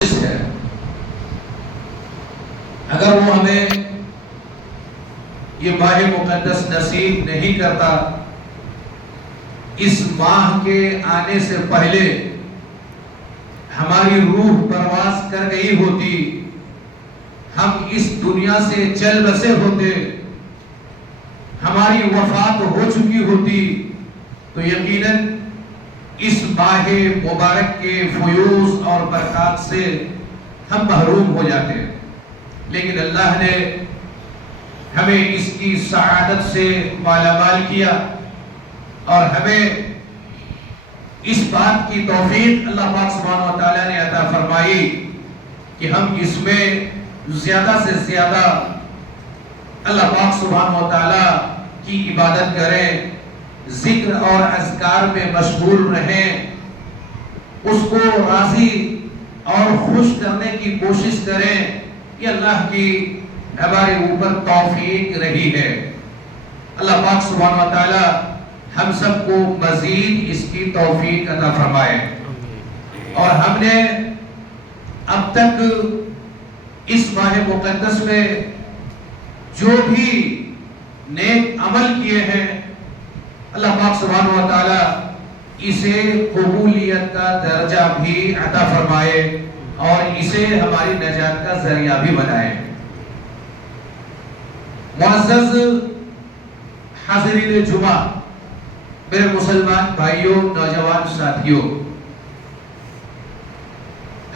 ہے، اگر وہ ہمیں یہ ماہ مقدس نصیب نہیں کرتا، اس ماہ کے آنے سے پہلے ہماری روح پرواز کر گئی ہوتی، ہم اس دنیا سے چل بسے ہوتے، ہماری وفات ہو چکی ہوتی، تو یقیناً اس ماہ مبارک کے فیوز اور برکات سے ہم محروم ہو جاتے ہیں۔ لیکن اللہ نے ہمیں اس کی سعادت سے مالا مال کیا اور ہمیں اس بات کی توفیق اللہ پاک سبحانہ و تعالیٰ نے عطا فرمائی کہ ہم اس میں زیادہ سے زیادہ اللہ پاک سبحانہ و تعالیٰ کی عبادت کریں، ذکر اور اذکار میں مشغول رہیں، اس کو راضی اور خوش کرنے کی کوشش کریں۔ یہ اللہ کی ہمارے اوپر توفیق رہی ہے۔ اللہ پاک سبحانہ و تعالیٰ ہم سب کو مزید اس کی توفیق عطا فرمائے، اور ہم نے اب تک اس ماہ مقدس میں جو بھی نیک عمل کیے ہیں، اللہ پاک سبحانہ و تعالیٰ اسے قبولیت کا درجہ بھی عطا فرمائے اور اسے ہماری نجات کا ذریعہ بھی بنائے۔ معزز حاضرین جمعہ، میرے مسلمان بھائیوں، نوجوان ساتھیوں،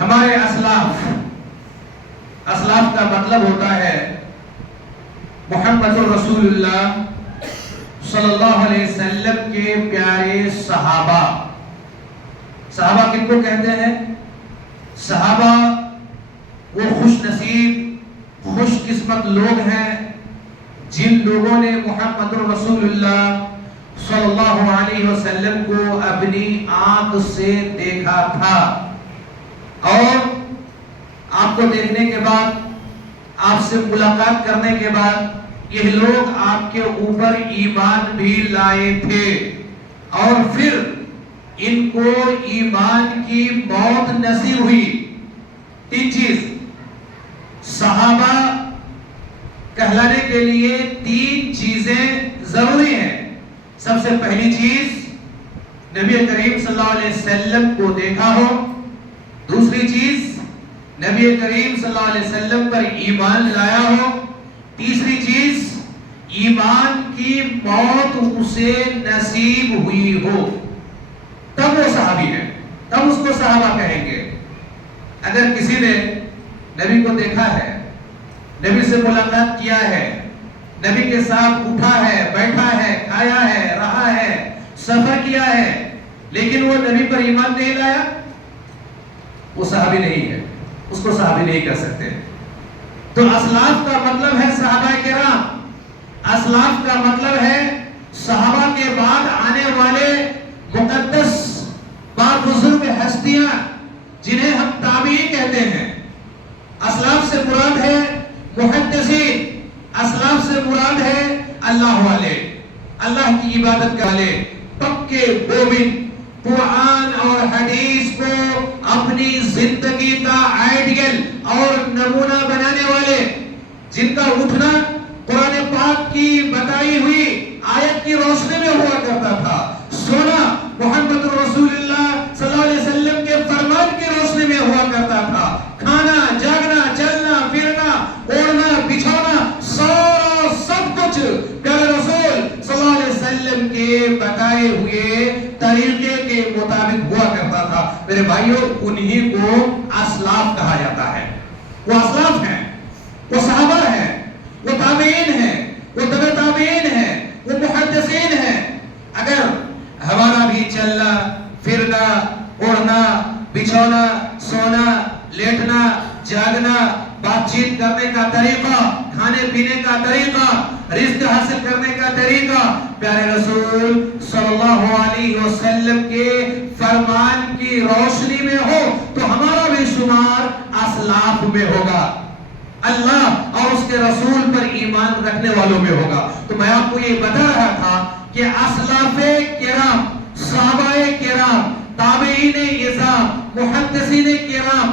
ہمارے اسلاف کا مطلب ہوتا ہے محمد رسول اللہ صلی اللہ علیہ وسلم کے پیارے صحابہ۔ صحابہ کن کو کہتے ہیں؟ صحابہ وہ خوش نصیب، خوش قسمت لوگ ہیں جن لوگوں نے محمد رسول اللہ صلی اللہ علیہ وسلم کو اپنی آنکھ سے دیکھا تھا، اور آپ کو دیکھنے کے بعد، آپ سے ملاقات کرنے کے بعد یہ لوگ آپ کے اوپر ایمان بھی لائے تھے، اور پھر ان کو ایمان کی موت نصیب ہوئی۔ تین چیز صحابہ کہلانے کے لیے تین چیزیں ضروری ہیں۔ سب سے پہلی چیز نبی کریم صلی اللہ علیہ وسلم کو دیکھا ہو، دوسری چیز نبی کریم صلی اللہ علیہ وسلم پر ایمان لایا ہو، تیسری چیز ایمان کی موت اسے نصیب ہوئی ہو، تب وہ صحابی ہے، تب اس کو صحابہ کہیں گے۔ اگر کسی نے نبی کو دیکھا ہے، نبی سے ملاقات کیا ہے، نبی کے ساتھ اٹھا ہے، بیٹھا ہے، کھایا ہے، رہا ہے، سفر کیا ہے، لیکن وہ نبی پر ایمان نہیں لایا، وہ صحابی نہیں ہے، اس کو صحابی نہیں کہہ سکتے۔ تو اسلاف کا مطلب ہے صحابہ کرام، اسلاف کا مطلب ہے صحابہ کے بعد آنے والے مقدس بزرگ ہستیاں جنہیں ہم تابعین کہتے ہیں۔ اسلاف سے مراد ہے محدثین، اسلاف سے مراد ہے اللہ والے، اللہ کی عبادت کرنے والے، پکے مومن، قرآن اور حدیث کو اپنی زندگی کا آئیڈیل اور نمونہ بنانے والے، جن کا اٹھنا قرآن پاک کی بتائی ہوئی آیت کی روشنی میں ہوا کرتا تھا، سونا محمد رسول اللہ صلی اللہ علیہ وسلم کے فرمان کی روشنی میں ہوا کرتا تھا، کھانا، جاگنا، چلنا، پھرنا، اوڑھنا، بچھونا، سارا سب کچھ پیارے رسول صلی اللہ علیہ وسلم کے بتائے ہوئے طریقے کے مطابق ہوا کرتا تھا۔ میرے بھائیوں، انہی کو اسلاف کہا جاتا ہے۔ وہ اسلاف ہیں، وہ صحابہ ہیں، وہ تابعین ہیں، وہ تبع تابعین ہیں، وہ محدثین ہیں۔ اگر ہمارا بھی چلنا، پھرنا، اڑنا، بچھونا، سونا، لیٹنا، جاگنا، بات چیت کرنے کا طریقہ، کھانے پینے کا طریقہ، رزق حاصل کرنے کا طریقہ پیارے رسول صلی اللہ علیہ وسلم کے فرمان کی روشنی میں ہو تو ہمارا بھی شمار اسلاف میں ہوگا، اللہ اور اس کے رسول پر ایمان رکھنے والوں میں ہوگا۔ تو میں آپ کو یہ بتا رہا تھا کہ اسلاف کرام، صحابہ کرام، تابعین اعظام، محدثین کرام،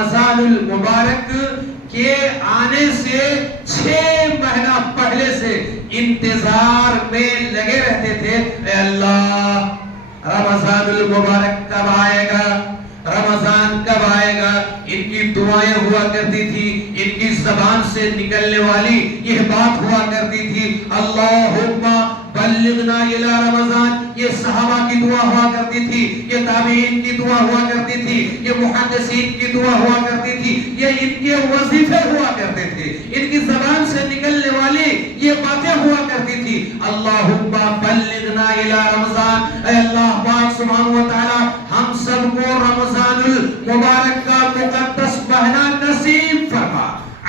رمضان المبارک کے آنے سے 6 مہینہ پہلے سے انتظار میں لگے رہتے تھے، اے اللہ رمضان المبارک کب آئے گا، رمضان کب آئے گا۔ ان کی دعائیں ہوا کرتی تھی، ان کی زبان سے نکلنے والی یہ بات ہوا کرتی تھی، اللہم بلغنا الی رمضان۔ یہ صحابہ کی دعا ہوا کرتی تھی، یہ تابعین کی دعا ہوا کرتی تھی، یہ محدثین کی دعا ہوا کرتی تھی، یہ ان کے وظیفے ہوا کرتے تھے، ان کی زبان سے نکلنے والی یہ باتیں ہوا کرتی تھی، اللہم بلغنا الی رمضان۔ اے اللہ پاک سبحانہ و تعالی ہم سب کو رمضان المبارک کا مقدس مہینہ نصیب فرما،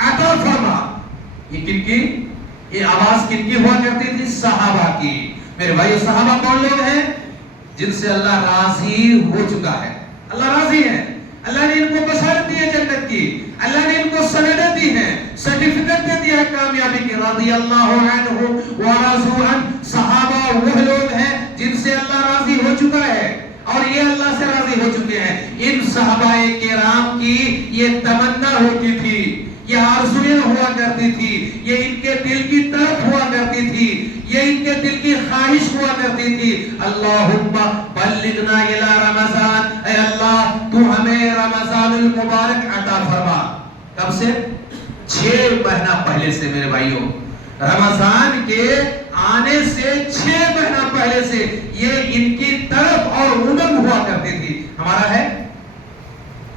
عطا فرما۔ یہ کن کی یہ آواز کن کی ہوا کرتی تھی؟ صحابہ کی۔ میرے بھائی صحابہ کون لوگ ہیں؟ جن سے اللہ راضی ہو چکا ہے، اللہ راضی ہے، اللہ نے ان کو بشارت دی ہے جنت کی، اللہ نے ان کو سندیں دی ہیں، سرٹیفکیٹ دے دیا ہے کامیابی کی، رضی اللہ عنہ ورضوا عنہ۔ صحابہ وہ لوگ ہیں جن سے اللہ راضی ہو چکا ہے اور یہ اللہ سے راضی ہو چکے ہیں۔ ان صحابہ کرام کی یہ تمنا ہوتی تھی، یہ آرزویں ہوا کرتی تھی، یہ ان کے دل کی طرف ہوا کرتی تھی، یہ ان کے دل کی خواہش ہوا کرتی تھی، اللہم بلغنا الی رمضان۔ اے اللہ تو ہمیں رمضان المبارک عطا فرما۔ کب سے؟ 6 مہینہ پہلے سے میرے بھائیوں، رمضان کے آنے سے 6 مہینہ پہلے سے یہ ان کی طرف اور امنگ ہوا کرتی تھی۔ ہمارا ہے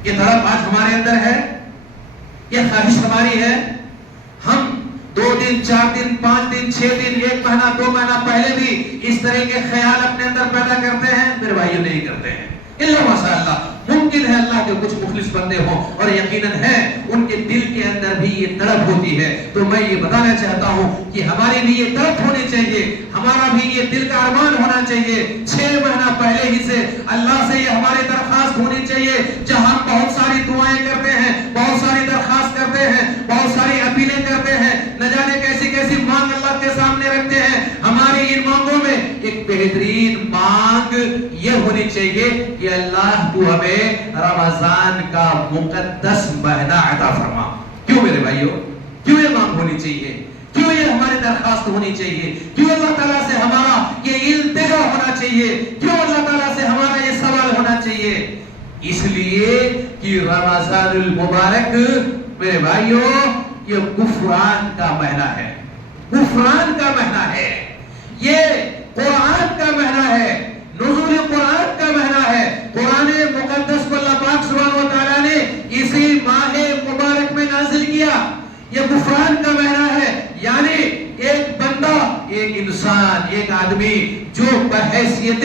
یہ طرف آج ہمارے اندر ہے، یہ خواہش ہماری ہے، ہم 2 دن 4 دن 5 دن 6 دن 1 مہینہ 2 مہینہ پہلے بھی اس طرح کے خیال اپنے اندر پیدا کرتے ہیں؟ میرے بھائیوں نہیں کرتے ہیں، اللہ ماشاء اللہ۔ ممکن ہے اللہ کے کچھ مخلص بندے ہوں اور یقیناً ہے ان کے دل کے اندر بھی یہ تڑپ ہوتی ہے، تو میں یہ بتانا چاہتا ہوں کہ ہماری بھی یہ تڑپ ہونی چاہیے، ہمارا بھی یہ دل کا ارمان ہونا چاہیے۔ 6 مہینہ پہلے ہی سے اللہ سے یہ ہماری درخواست ہونی چاہیے، جہاں بہت ساری دعائیں کرتے ہیں، بہت ساری درخواست کرتے ہیں، بہت ساری اپیلیں کرتے ہیں، نہ جانے کیسی کیسی مانگ اللہ کے سامنے رکھتے ہیں، ہماری ان مانگوں میں ایک بہترین مانگ یہ ہونی چاہیے کہ اللہ تو ہمیں رمضان کا مقدس مہینہ عطا فرما۔ کیوں میرے بھائیوں؟ کیوں یہ مانگ ہونی چاہیے؟ کیوں یہ ہماری درخواست ہونی چاہیے؟ کیوں اللہ تعالیٰ سے ہمارا یہ التجا ہونا چاہیے؟ کیوں اللہ تعالیٰ سے ہمارا یہ سوال ہونا چاہیے؟ اس لیے کہ رمضان المبارک میرے بھائیوں یہ غفران کا مہینہ ہے، غفران کا مہینہ ہے، یہ قرآن کا مہینہ ہے، نزول قرآن کا مہینہ ہے۔ قرآن مقدس کو اللہ پاک سبحانہ و تعالیٰ نے اسی ماہ مبارک میں نازل کیا، یہ غفران کا مہینہ ہے، یعنی ایک بندہ، ایک انسان، ایک آدمی جو بحیثیت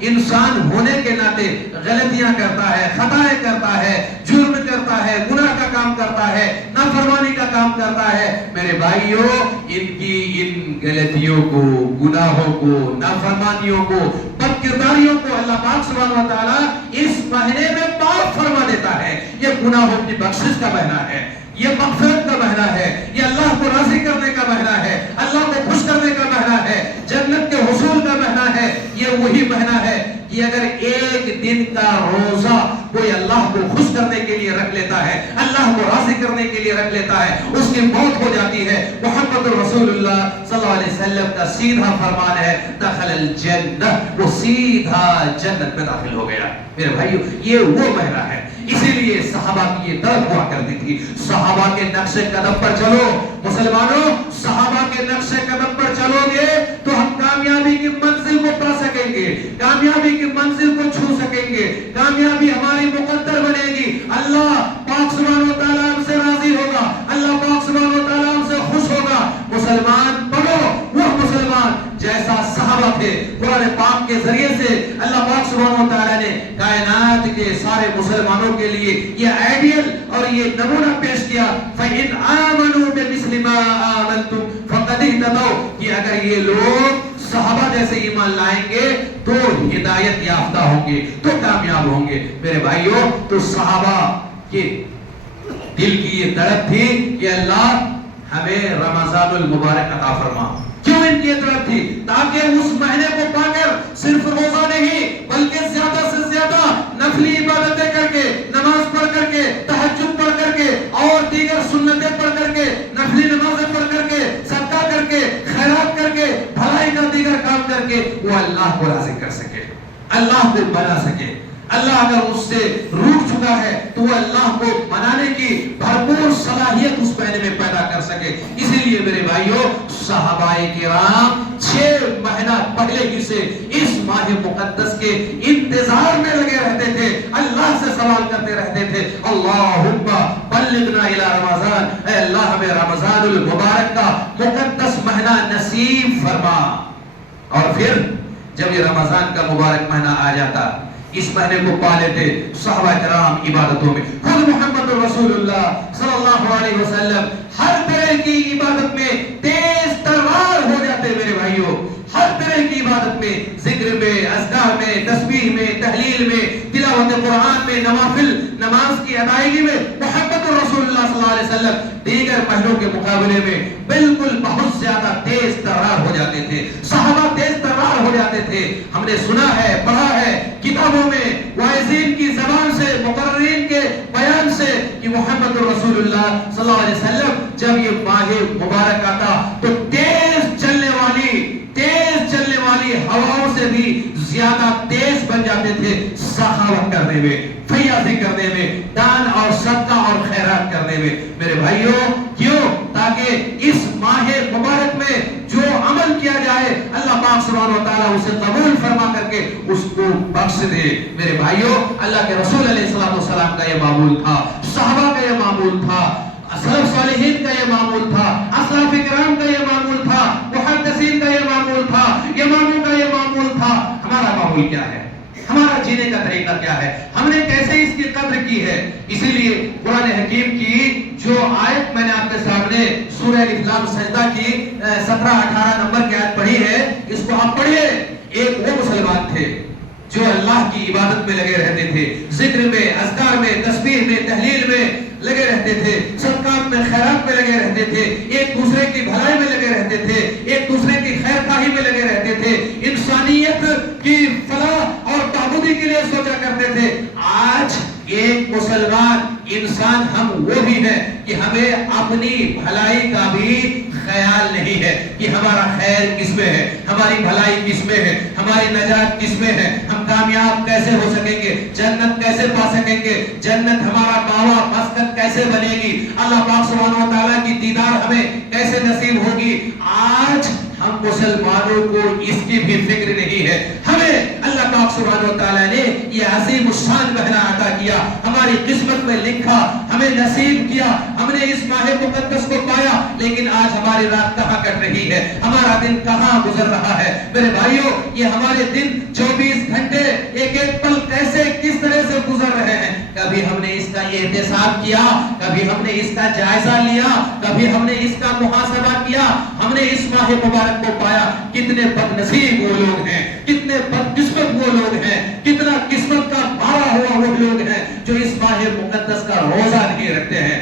انسان ہونے کے ناطے غلطیاں کرتا ہے، خطائیں کرتا ہے، جرم کرتا ہے، گناہ کا کام کرتا ہے، نافرمانی کا کام کرتا ہے، میرے بھائیوں ان کی ان غلطیوں کو، گناہوں کو، نافرمانیوں کو، بد کرداریوں کو اللہ پاک سبحانہ و تعالیٰ اس مہینے میں معاف فرما دیتا ہے۔ یہ گناہوں کی بخشش کا مہینہ ہے، یہ مغفرت کا مہینہ ہے، یہ اللہ کو راضی کرنے کا مہینہ ہے، اللہ کو خوش کرنے کا مہینہ ہے، جنت کے حصول کا مہینہ ہے۔ یہ وہی مہینہ ہے کہ اگر ایک دن کا روزہ کوئی اللہ کو خوش کرنے کے لیے رکھ لیتا ہے، اللہ کو راضی کرنے کے لیے رکھ لیتا ہے، اس کی موت ہو جاتی ہے۔ محمد رسول اللہ صلی اللہ علیہ وسلم کا سیدھا فرمان ہے، دخل الجنہ، وہ سیدھا جنت میں داخل ہو گیا۔ میرے بھائیو یہ وہ مہینہ ہے، اسی لیے صحابہ کی یہ طرف ہوا کرتی تھی، صحابہ کے نقش قدم پر چلو مسلمانوں، صحابہ کے نقش قدم پر چلو گے تو ہم کامیابی کی منزل کو پا سکیں گے، کامیابی کی منزل کو چھو سکیں گے، کامیابی ہماری مقدر بنے گی، اللہ پاک سبحانہ و تعالیٰ ہم سے راضی ہوگا، اللہ پاک سبحانہ و تعالیٰ ہم سے خوش ہوگا۔ مسلمان بنو وہ مسلمان جیسا صحابہ تھے۔ قرآن پاک کے ذریعے سے اللہ پاک سبحانہ و تعالیٰ نے کائنات کے سارے مسلمانوں کے لیے یہ آئیڈیل اور یہ نمونہ پیش کیا، فَإِنْ آمَنُوا بِمِثْلِ مَا آمَنْتُمْ فَقَدِ اهْتَدَوْا، کہ اگر یہ لوگ صحابہ جیسے ایمان لائیں گے تو ہدایت یافتہ ہوں گے، تو کامیاب ہوں گے۔ میرے بھائیوں تو صحابہ کے دل کی یہ تڑپ تھی کہ اللہ ہمیں رمضان المبارک عطا فرما۔ کیوں ان کی طرف تھی؟ تاکہ اس مہینے کو پا کر صرف روزہ نہیں بلکہ زیادہ سے زیادہ نفلی عبادتیں کر کے، نماز پڑھ کر کے، اللہ کو راضی کر سکے، اللہ کو بنا سکے۔ اللہ اگر اس سے روٹ چکا ہے تو وہ اللہ کو منانے کی بھرپور صلاحیت اس مہینے میں پیدا کر سکے۔ اسی لیے میرے بھائیوں، صحابہ کرام 6 مہینہ پہلے ہی سے اس ماہ مقدس کے انتظار میں لگے رہتے تھے، اللہ سے سوال کرتے رہتے تھے، اللہم بلغنا الی رمضان، اے اللہ ہمیں رمضان المبارک کا مقدس مہینہ نصیب فرما۔ اور پھر جب یہ رمضان کا مبارک مہینہ آ جاتا، اس مہینے کو پا لیتے صحابہ کرام عبادتوں میں۔ خود محمد رسول اللہ صلی اللہ علیہ وسلم ہر طرح کی عبادت میں تیز ترار ہو جاتے میرے بھائیوں، ہر طرح کی عبادت میں، ذکر میں، اذکار میں، تسبیح میں، تحلیل میں، تلاوت قرآن میں، نوافل نماز کی ادائیگی میں محمد رسول اللہ صلی اللہ علیہ وسلم دیگر مہینوں کے مقابلے میں بالکل بہت زیادہ تیز ترار ہو جاتے تھے، صحابہ تیز ترار ہو جاتے تھے۔ ہم نے سنا ہے، پڑھا ہے کتابوں میں، واعظین کی زبان سے، مقررین کے بیان سے کہ محمد رسول اللہ صلی اللہ علیہ وسلم جب یہ ماہ مبارک آتا تو تیز چلنے والی ہواؤں سے بھی زیادہ تیز بن جاتے تھے سخاوت کرنے میں، فیاضی کرنے میں، دان اور صدقہ اور خیرات کرنے میں۔ میرے بھائیوں، کیوں؟ تاکہ اس ماہ مبارک میں جو عمل کیا جائے اللہ پاک سبحانہ و تعالیٰ اسے قبول فرما کر کے اس کو بخش دے۔ میرے بھائیوں، اللہ کے رسول علیہ السلام کا یہ معمول تھا، صحابہ کا یہ معمول تھا، سلف صالحین کا یہ معمول تھا، اسلاف کرام کا یہ معمول تھا، محدثین کا یہ معمول تھا، اماموں کا یہ معمول تھا۔ ہمارا معمول کیا ہے؟ ہمارا جینے کا طریقہ کیا ہے؟ ہم نے کیسے اس کی قدر کی ہے؟ اسی لیے قرآن حکیم کی جو آیت میں نے آپ کے سامنے سورہ الاسلام سجدہ کی 17-18 نمبر کی آیت پڑھی ہے، اس کو آپ پڑھیے۔ ایک وہ مسلمان تھے جو اللہ کی عبادت میں لگے رہتے تھے، ذکر میں، اذکار میں، تسبیح میں، تحلیل میں لگے رہتے تھے، صدقات میں، خیرات میں لگے رہتے تھے، ایک دوسرے کی بھلائی میں لگے رہتے تھے، ایک دوسرے کی خیر خواہی میں لگے رہتے تھے، انسانیت کی فلاح اور تعبدی کے لیے سوچا کرتے تھے۔ آج ایک مسلمان انسان ہم وہ بھی ہیں کہ ہمیں اپنی بھلائی کا بھی خیال نہیں ہے کہ ہمارا خیر کس میں ہے، ہماری بھلائی کس میں ہے، ہماری نجات کس میں ہے، ہم کامیاب کیسے ہو سکیں گے، جنت کیسے پا سکیں گے، جنت ہمارا ماوا مسکن کیسے بنے گی، اللہ پاک سبحانہ و تعالیٰ کی دیدار ہمیں کیسے نصیب ہوگی۔ آج ہم مسلمانوں کو اس کی بھی فکر نہیں ہے۔ ہمیں اللہ پاک سبحانہ و تعالیٰ نے یہ عظیم الشان مہینہ عطا کیا، ہماری قسمت میں لکھا، ہمیں نصیب کیا، ہم نے اس ماہ مقدس کو پایا، لیکن آج ہماری رات کہاں کٹ رہی ہے، ہمارا دن کہاں گزر رہا ہے؟ میرے بھائیوں، یہ ہمارے دن 24 گھنٹے ایک ایک پل کیسے کس طرح سے گزر رہے ہیں؟ کبھی ہم نے اس کا احتساب کیا، کبھی ہم نے اس کا جائزہ لیا، کبھی ہم نے اس کا محاسبہ کیا؟ ہم نے اس ماہ مبارک کو پایا، کتنے بد نصیب وہ لوگ ہیں، کتنے بدقسمت وہ لوگ ہیں، کتنا قسمت کا مارا ہوا وہ لوگ ہیں جو اس ماہ مقدس کا روزہ نہیں رکھتے ہیں۔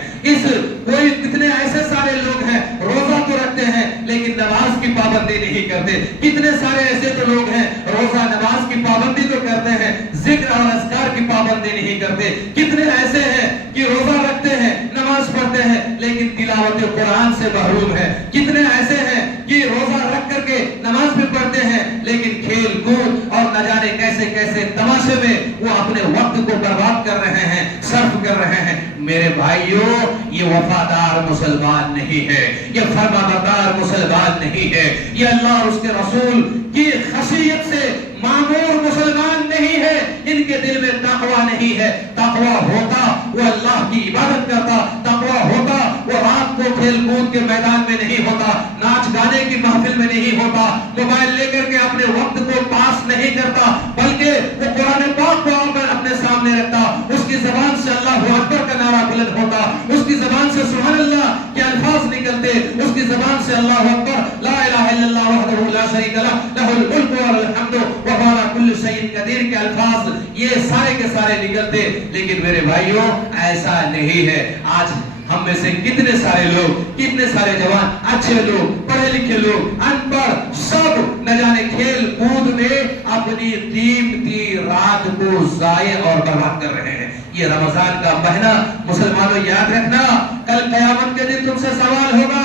کوئی کتنے ایسے سارے لوگ ہیں روزہ تو رکھتے ہیں لیکن نماز کی پابندی نہیں کرتے، کتنے سارے ایسے تو لوگ ہیں روزہ نماز کی پابندی تو کرتے ہیں، ذکر اور اذکار کی پابندی نہیں کرتے، کتنے ایسے ہیں کہ روزہ رکھتے ہیں، نماز پڑھتے ہیں لیکن تلاوت قرآن سے محروم ہے، کتنے ایسے ہیں کہ روزہ رکھ کر کے نماز بھی پڑھتے ہیں لیکن کھیل کود اور نہ جانے کیسے کیسے تماشے میں وہ اپنے وقت کو برباد کر رہے ہیں، صرف کر رہے ہیں۔ میرے بھائیوں، یہ وفادار مسلمان نہیں ہے، یہ فرمانبردار مسلمان نہیں ہے، یہ اللہ اور اس کے رسول کی خشیت سے معمور مسلمان نہیں ہے، ان کے دل میں تقوی نہیں ہے۔ تقوی ہوتا وہ اللہ کی عبادت کرتا، تقوی ہوتا وہ رات کو کھیل کود کے میدان میں نہیں ہوتا، ناچ گانے کی محفل میں نہیں ہوتا، موبائل لے کر کے اپنے وقت کو پاس نہیں کرتا، بلکہ وہ قرآن پاک کو اپنے سامنے رکھتا، اس کی زبان سے اللہ اکبر کا نعرہ بلند ہوتا، اس کی زبان سے سبحان اللہ کے الفاظ نکلتے، اس کی زبان سے اللہ اکبر، لا الہ الا اللہ وحدہ لا شریک لہ، لہ الملک والحمد وهو على كل شيء قدیر کے الفاظ یہ سارے کے سارے نکلتے۔ لیکن میرے بھائیوں، ایسا نہیں ہے۔ آج ہم میں سے کتنے سارے لوگ، کتنے سارے جوان، اچھے لوگ، پڑھے لکھے لوگ، ان پڑھ، سب نہ جانے کھیل کود میں اپنی قیمتی رات کو ضائع اور برباد کر رہے ہیں۔ یہ رمضان کا مہینہ مسلمانوں یاد رکھنا، کل قیامت کے دن تم سے سوال ہوگا،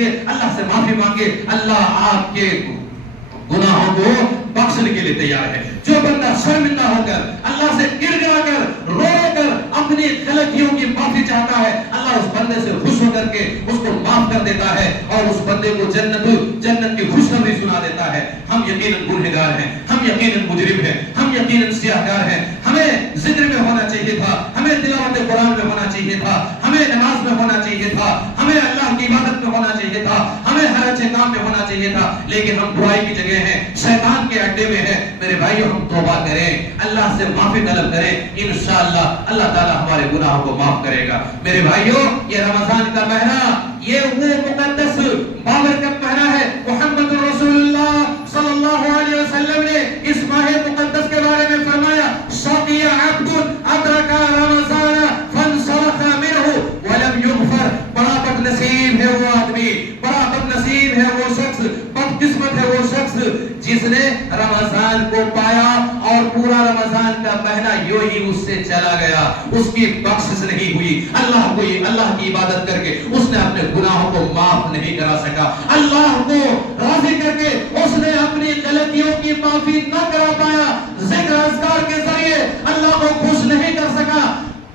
کیجئے، اللہ سے معافی مانگے، اللہ آپ کے گناہوں کو بخشنے کے لیے تیار ہے۔ جو بندہ شرمندہ ہو کر اللہ سے گر گرا کر رو کر اپنی غلطیوں کی معافی چاہتا ہے، اللہ اس بندے سے خوش ہو کر کے اس کو معاف کر دیتا ہے اور اس بندے کو جنت کی خوشخبری سنا دیتا ہے۔ ہم یقیناً گنہگار ہیں، ہم یقیناً مجرم ہیں، ہم یقیناً سیاہکار ہیں۔ ہمیں ذکر میں ہونا چاہیے تھا، ہمیں تلاوت قرآن میں ہونا چاہیے تھا، ہمیں نماز میں ہونا چاہیے تھا، ہمیں اللہ کی عبادت میں ہونا چاہیے تھا، ہمیں ہر اچھے کام میں ہونا چاہیے تھا، لیکن ہم برائی کی جگہ ہیں، شیطان کے اڈے میں ہیں۔ میرے بھائیو، ہم توبہ کریں، اللہ سے معافی طلب کریں، انشاءاللہ اللہ تعالی ہمارے گناہوں کو معاف کرے گا۔ میرے بھائیو، یہ رمضان کا مہینہ، یہ وہ مقدس بابرکت مہینہ ہے۔ محمد رسول اللہ صلی اللہ علیہ وسلم نے اس ماہ مقدس کے بارے میں فرمایا، شقی عبد ادرک رمضان فانسلخ منہ ولم یغفر۔ بڑا بد نصیب ہے وہ آدمی، بڑا بد نصیب ہے وہ شخص، بدقسمت ہے وہ شخص جس نے رمضان کو پایا اور پورا رمضان کا مہینہ یوں ہی اس سے چلا گیا، اس کی بخشش نہیں ہوئی، اللہ کی عبادت کر کے اس نے اپنے گناہوں کو معاف نہیں کرا سکا، اللہ کو راضی کر کے اس نے اپنی غلطیوں کی معافی نہ کرا پایا، ذکر اذکار کے ذریعے اللہ کو خوش نہیں کر سکا،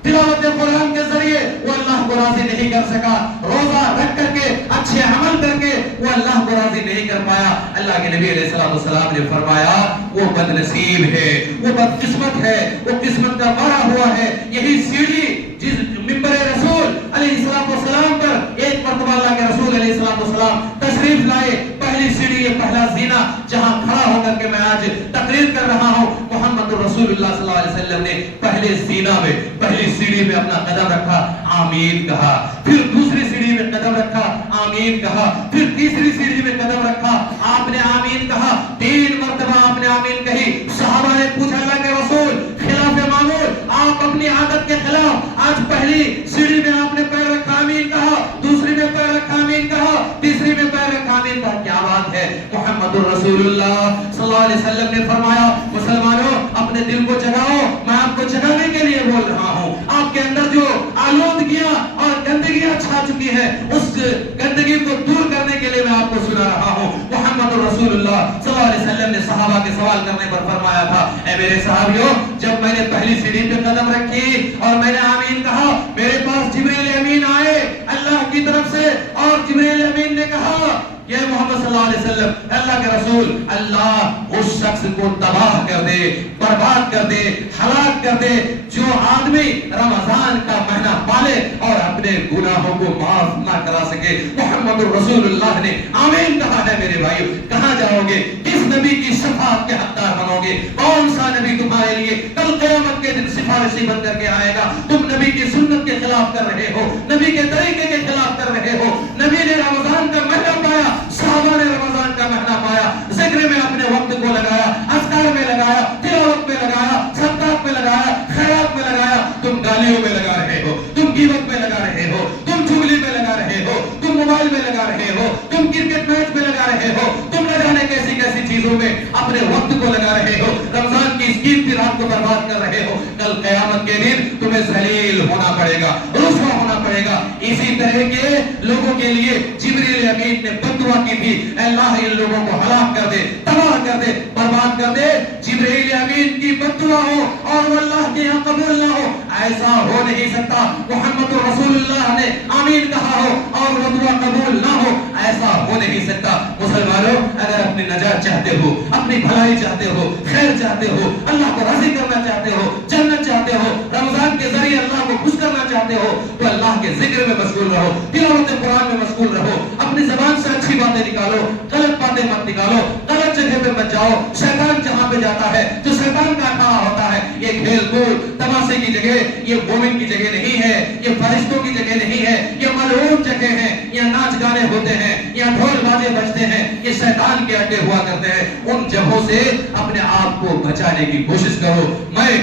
تلاوت قرآن کے ذریعے وہ اللہ کو راضی نہیں کر سکا، روزہ رکھ کر کے اچھے عمل کر کے وہ اللہ کو راضی نہیں کر پایا۔ اللہ کے نبی علیہ السلام نے فرمایا، وہ بد نصیب ہے، وہ بدقسمت ہے، وہ قسمت کا مارا ہوا ہے۔ یہی سیڑھی جس منبر رسول علیہ السلام پر ایک مرتبہ اللہ کے رسول علیہ السلام تشریف لائے، پہلی سیڑھی، یہ پہلا زینہ جہاں کھڑا ہو کر کے میں آج تقریر کر رہا ہوں، محمد رسول اللہ صلی اللہ علیہ وسلم نے پہلے زینہ میں، پہلی سیڑھی میں اپنا قدم رکھا، آمین کہا، پھر دوسری سیڑھی میں قدم رکھا، آمین کہا، پھر تیسری سیڑھی میں قدم رکھا، آپ نے آمین کہا، 3 مرتبہ آپ نے آمین کہی۔ صحابہ نے پوچھا، اللہ کے رسول، خلاف معمول، آپ اپنی عادت کے خلاف آج پہلی سیڑھی میں آپ نے پیر رکھا، آمین کہا، دوسری میں پیر رکھا، آمین کہا، تیسری میں پیر رکھا، آمین کہا، کیا بات ہے؟ محمد رسول اللہ صلی اللہ علیہ وسلم نے فرمایا، مسلمانوں اپنے دل کو جگاؤ، میں آپ کو جگانے کے لیے بول رہا ہوں۔ آپ کے اندر جو آلودگیاں اور گندگیاں چھا چکی ہیں، اس گندگی کو دور کرنے کے لیے میں آپ کو سنا رہا ہوں۔ محمد رسول اللہ صلی اللہ علیہ وسلم نے صحابہ کے سوال کرنے پر فرمایا تھا، اے میرے صحابیوں، جب میں نے پہلی سیڑھی پہ قدم رکھی اور میں نے آمین کہا، میرے پاس جبریل امین آئے اللہ کی طرف سے، اور جبریل امین نے کہا، یہ محمد صلی اللہ علیہ وسلم، اللہ کے رسول، اللہ اس شخص کو تباہ کر دے، برباد کر دے، ہلاک کر دے جو آدمی رمضان کا مہینہ پالے اور اپنے گناہوں کو معاف نہ کرا سکے۔ محمد رسول اللہ نے آمین کہا ہے۔ میرے بھائیو، کہاں جاؤ گے؟ کس نبی کی شفاعت کے حقدار بنو گے؟ کون سا نبی تمہارے لیے کل قیامت کے دن سفارشی بن کر کے آئے گا؟ تم نبی کی سنت کے خلاف کر رہے ہو، نبی کے طریقے کے خلاف کر رہے ہو۔ نبی نے رمضان کا مہینہ پایا، صحابہ نے رمضان کا مہینہ پایا، ذکر میں اپنے وقت کو لگایا، اذکار میں لگایا، تلاوت میں لگایا، صدقات میں لگایا، خیرات میں لگایا، تم گالیوں میں لگا رہے ہو، تم غیبت میں لگا رہے ہو، تم چغلی میں لگا رہے ہو، تم موبائل میں لگا رہے ہو، تم کرکٹ میچ میں لگا رہے ہو، تم نہ جانے کیسی کیسی چیزوں میں اپنے وقت کو لگا رہے ہو، رمضان کی اس قیمتی رات کو برباد کر رہے ہو۔ کل قیامت کے دن تمہیں ذلیل ہونا پڑے گا، رسوا ہونا پڑے گا۔ اسی طرح کے لوگوں کے لیے جبریل امین نے بد دعا کی تھی، اے اللہ ان لوگوں کو ہلاک کر دے، تباہ کر دے، برباد کر دے۔ جبریل امین کی بد دعا ہو اور وہ اللہ کے یہاں قبول نہ ہو، ایسا ہو نہیں سکتا۔ محمد رسول اللہ نے آمین کہا ہو اور وہ دعا قبول نہ ہو، ایسا ہو نہیں سکتا۔ مسلمانوں، اگر اپنی نجات چاہتے ہو، اپنی بھلائی چاہتے ہو، خیر چاہتے ہو، اللہ کو راضی کرنا چاہتے ہو، جنت چاہتے ہو، رمضان کے ذریعے اللہ کو خوش کرنا چاہتے ہو، تو اللہ کے ذکر میں مشغول رہو، تلاوت قرآن میں مشغول رہو، اپنی زبان سے اچھی باتیں نکالو، غلط باتیں مت نکالو، غلط جگہ پہ مت جاؤ۔ شیطان جہاں پہ جاتا ہے، جو شیطان کا کھڑا ہوتا ہے، یہ کھیل کود تماشے کی جگہ، یہ مومن کی جگہ نہیں ہے، یہ فرشتوں کی جگہ نہیں ہے، یہ ملعون جگہ ہے، یہ ناچ گانے ہوتے ہیں، یہ ڈھول بازے بجتے ہیں، یہ شیطان کے اڈے ہوا کرتے ہیں۔ ان جگہوں سے اپنے آپ کو بچانے کی کوشش کرو۔ میں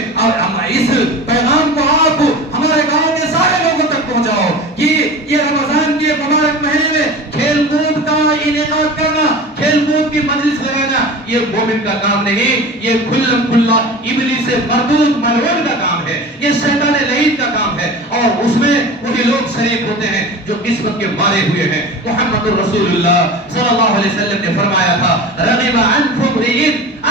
اس پیغام کو آپ ہمارے گاؤں کے سارے لوگوں تک پہنچاؤ کہ یہ رمضان کے مبارک مہینے میں کھیل کود کا انعقاد کرنا، کھیل کود کی مجلس لگانا، یہ مومن کا کام نہیں، یہ کھلم کھلا ابلیس سے مردود ملعون کا کام ہے، یہ شیطان لعین کا کام ہے، اور اس میں وہی لوگ شریک ہوتے ہیں جو نسبت کے مارے ہوئے ہیں. محمد رسول اللہ صلی اللہ علیہ وسلم نے فرمایا تھا رغب عنف امرئ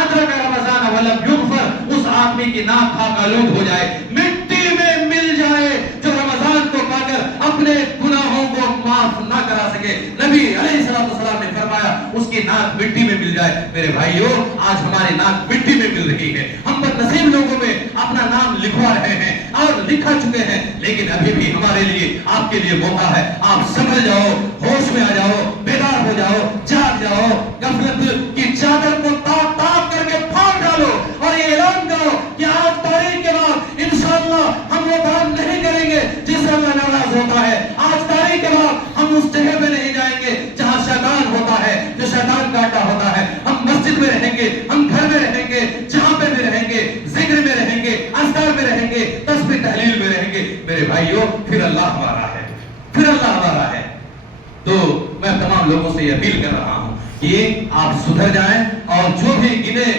ادرک رمضان ولم یغفر، اس آدمی کی ناک خاک آلود ہو جائے، مٹی میں مل جائے، جو رمضان کو پا کر اپنے گناہوں کو معاف نہ کرا سکے. نبی علیہ السلام نے فرمایا اس کی ناک مٹی میں مل جائے. میرے بھائیو، آج ہماری ناک مٹی میں مل رہی ہے. ہم بدنصیب لوگوں میں اپنا نام لکھوا رہے ہیں اور لکھا چکے ہیں، لیکن ابھی بھی ہمارے لیے آپ کے لیے موقع ہے. آپ سنبھل جاؤ، ہوش میں آ جاؤ، بیدار ہو جاؤ، جاگ جاؤ، غفلت کی چادر کو تاپ تاپ کر کے پھاڑ ڈالو اور یہ اعلان کرو کہ آج تاریخ کے بعد انشاءاللہ ہم وہ کام نہیں کریں گے جس سے اللہ ناراض ہوتا ہے. آج تاریخ کے بعد ہم اس جگہ پہ نہیں جائیں گے جہاں شیطان ہوتا ہے، جو شیطان کاٹا ہوتا ہے. ہم مسجد میں رہیں گے، ہم گھر میں رہیں گے، جہاں پہ بھی رہیں گے، ذکر میں رہیں گے، اذکار میں رہیں گے، تسبیح تحلیل میں رہیں گے. میرے بھائیو، پھر اللہ ہمارا ہے، پھر اللہ ہمارا ہے. تو میں تمام لوگوں سے یہ اپیل کر رہا ہوں کہ آپ سدھر جائیں اور جو بھی گنے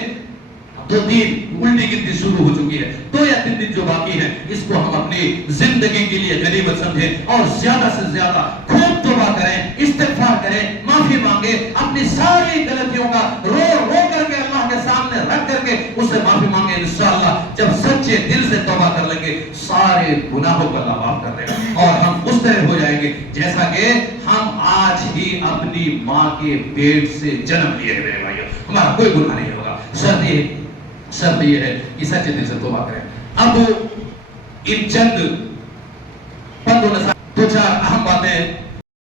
2-3 الٹی گنتی شروع ہو چکی ہے، 2 یا 3 دن جو باقی ہیں، اس کو ہم اپنی زندگی کے لیے غنیمت سمجھیں اور زیادہ سے زیادہ خوب توبہ کریں، استغفار کریں، معافی مانگیں، اپنی ساری غلطیوں کا رو رو کر کے اللہ کے سامنے رکھ کر کے اس سے معافی مانگیں. انشاءاللہ جب سچے دل سے توبہ کر لیں گے، سارے گناہوں کو اللہ معاف کر دے گا اور ہم اس طرح ہو جائیں گے جیسا کہ ہم آج ہی اپنی ماں کے پیٹ سے جنم لیے. میرے بھائیو، ہمارا کوئی گناہ نہیں ہوگا. شرط یہ ہے کہ سچے دل سے توبہ کریں. اب ان چند 2-4 اہم باتیں